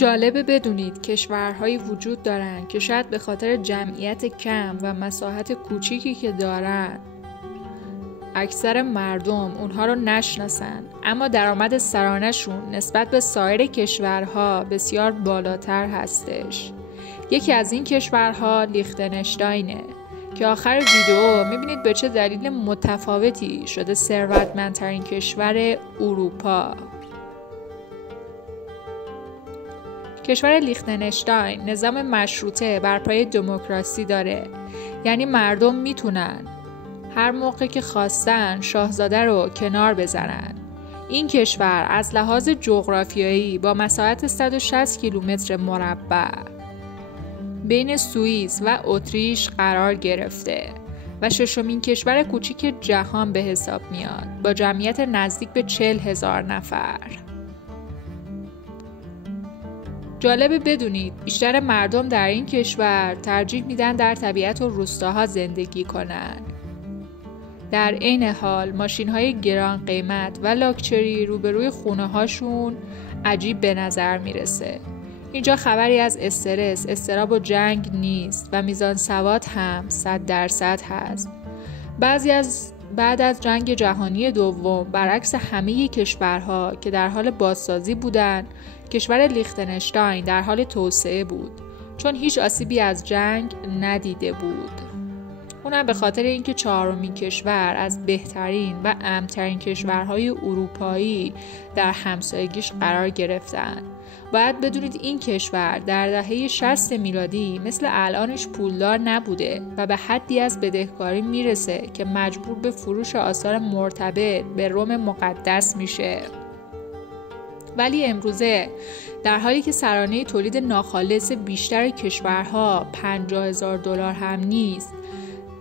جالبه بدونید کشورهایی وجود دارن که شاید به خاطر جمعیت کم و مساحت کوچیکی که دارن اکثر مردم اونها رو نشناسن، اما درآمد سرانه‌شون نسبت به سایر کشورها بسیار بالاتر هستش. یکی از این کشورها لیختنشتاینه که آخر ویدیو میبینید به چه دلیل متفاوتی شده ثروتمندترین کشور اروپا. کشور لیختنشتاین نظام مشروطه بر پایه دموکراسی داره، یعنی مردم میتونن هر موقع که خواستن شاهزاده رو کنار بزنن. این کشور از لحاظ جغرافیایی با مساحت 160 کیلومتر مربع بین سوئیس و اتریش قرار گرفته و ششمین کشور کوچیک جهان به حساب میاد با جمعیت نزدیک به 40,000 نفر. جالبه بدونید بیشتر مردم در این کشور ترجیح میدن در طبیعت و روستاها زندگی کنن. در عین حال ماشین‌های گران قیمت و لاکچری روبروی خونه‌هاشون عجیب به نظر میرسه. اینجا خبری از استرس، اضطراب و جنگ نیست و میزان سواد هم 100% هست. بعد از جنگ جهانی دوم برعکس همه کشورها که در حال بازسازی بودند، کشور لیختنشتاین در حال توسعه بود چون هیچ آسیبی از جنگ ندیده بود. اونم به خاطر اینکه چهارمین کشور از بهترین و امن‌ترین کشورهای اروپایی در همسایگیش قرار گرفتن. باید بدونید این کشور در دهه 60 میلادی مثل الانش پولدار نبوده و به حدی از بدهکاری میرسه که مجبور به فروش آثار مرتبط به روم مقدس میشه. ولی امروزه در حالی که سرانه تولید ناخالص بیشتر کشورها $50,000 هم نیست،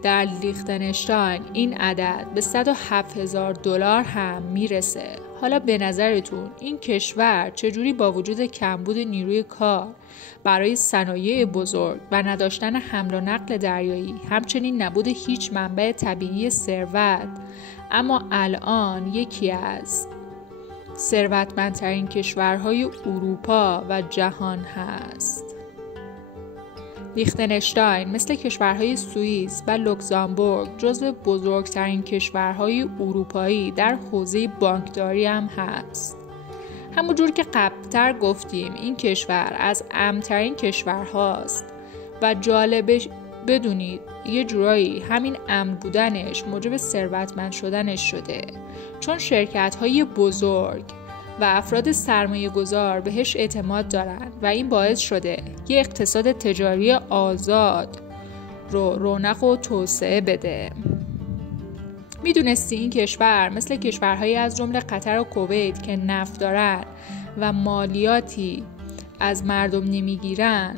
در لیختنشتاین این عدد به $107,000 هم میرسه. حالا به نظرتون این کشور چجوری با وجود کمبود نیروی کار برای صنایع بزرگ و نداشتن حمل و نقل دریایی، همچنین نبود هیچ منبع طبیعی ثروت، اما الان یکی از ثروتمندترین کشورهای اروپا و جهان هست؟ لیختنشتاین مثل کشورهای سوئیس و لوکزامبورگ جزو بزرگترین کشورهای اروپایی در حوزه بانکداری هم هست. همونجور که قبلتر گفتیم این کشور از امن‌ترین کشورهاست و جالبه بدونید یه جورایی همین امن بودنش موجب ثروتمند شدنش شده، چون شرکت‌های بزرگ و افراد سرمایه گذار بهش اعتماد دارن و این باعث شده یه اقتصاد تجاری آزاد رو رونق و توسعه بده. میدونستی این کشور مثل کشورهایی از جمله قطر و کویت که نفت دارن و مالیاتی از مردم نمیگیرن،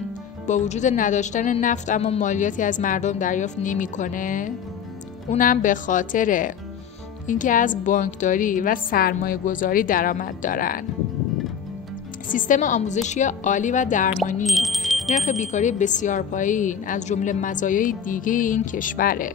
با وجود نداشتن نفت اما مالیاتی از مردم دریافت نمیکنه؟ اونم به خاطر اینکه از بانکداری و سرمایه گذاری درآمد دارن. سیستم آموزشی عالی و درمانی، نرخ بیکاری بسیار پایین از جمله مزایای دیگه این کشوره.